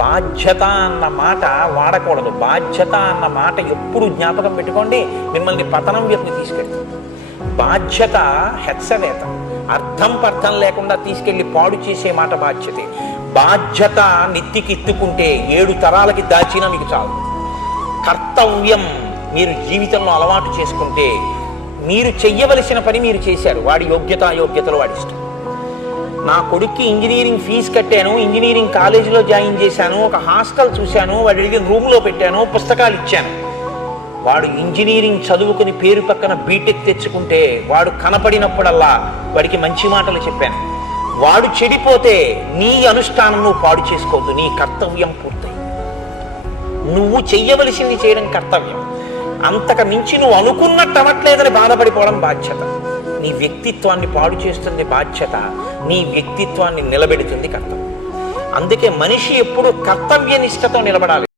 బాధ్యత అన్న మాట వాడకూడదు. బాధ్యత అన్న మాట ఎప్పుడు జ్ఞాపకం పెట్టుకోండి, మిమ్మల్ని పతనం వైపుకి తీసుకెళ్తుంది. బాధ్యత హెచ్చవేత, అర్థం పర్థం లేకుండా తీసుకెళ్లి పాడు చేసే మాట బాధ్యతే. బాధ్యత నెత్తికెత్తుకుంటే 7 తరాలకి దాచినా మీకు చాలు. కర్తవ్యం మీరు జీవితంలో అలవాటు చేసుకుంటే మీరు చెయ్యవలసిన పని మీరు చేశారు. వాడి యోగ్యతలు వాడి ఇష్టం. నా కొడుక్కి ఇంజనీరింగ్ ఫీజు కట్టాను, ఇంజనీరింగ్ కాలేజీలో జాయిన్ చేశాను, ఒక హాస్టల్ చూశాను, వాడి అడిగిన రూమ్లో పెట్టాను, పుస్తకాలు ఇచ్చాను. వాడు ఇంజనీరింగ్ చదువుకుని పేరు పక్కన బీటెక్ తెచ్చుకుంటే వాడు కనపడినప్పుడల్లా వాడికి మంచి మాటలు చెప్పాను. వాడు చెడిపోతే నీ అనుష్ఠానం నువ్వు పాడు చేసుకోవద్దు. నీ కర్తవ్యం పూర్తయి నువ్వు చెయ్యవలసింది చేయడం కర్తవ్యం. అంతకు మించి నువ్వు అనుకున్నట్టు అవ్వట్లేదని బాధపడిపోవడం బాధ్యత. నీ వ్యక్తిత్వాన్ని పాడు చేస్తుంది బాధ్యత, నీ వ్యక్తిత్వాన్ని నిలబెడుతుంది కర్తవ్యం. అందుకే మనిషి ఎప్పుడు కర్తవ్యనిష్టతో నిలబడాలి.